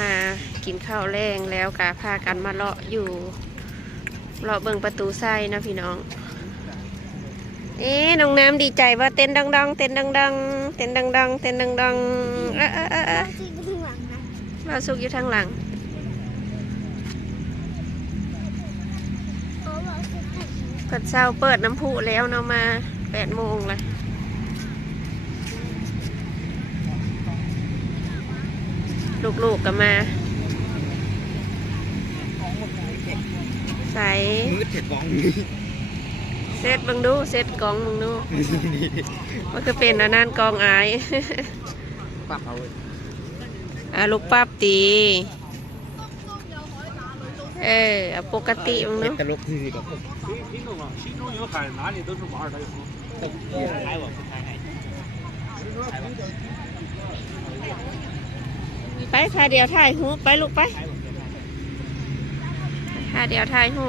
มากินข้าวแรงแล้วกะพากันมาเลาะอยู่เลาะเบิ่งประตูไส้นะพี่น้องน้องน้ำดีใจว่าเต้นดังๆเต้นดังๆเต้นดังๆเต้นดังๆเราสุกอยู่ทางหลังเปิดเช้าเปิดน้ำพุแล้วเนาะมา8 โมงเลยลูกๆกันมาใส่มืดเจ็ดกองเซตบังดูเซตกองบังดูมันคือเป็นอันนั้นกองอายปับเอาลูกปั๊บตีปกติบังดูตลกที่สุด心中有海，哪里都是玩的。来我不开ไปพาเดียวถ่ายหูไปลูกไปพาเดียวถ่ายหู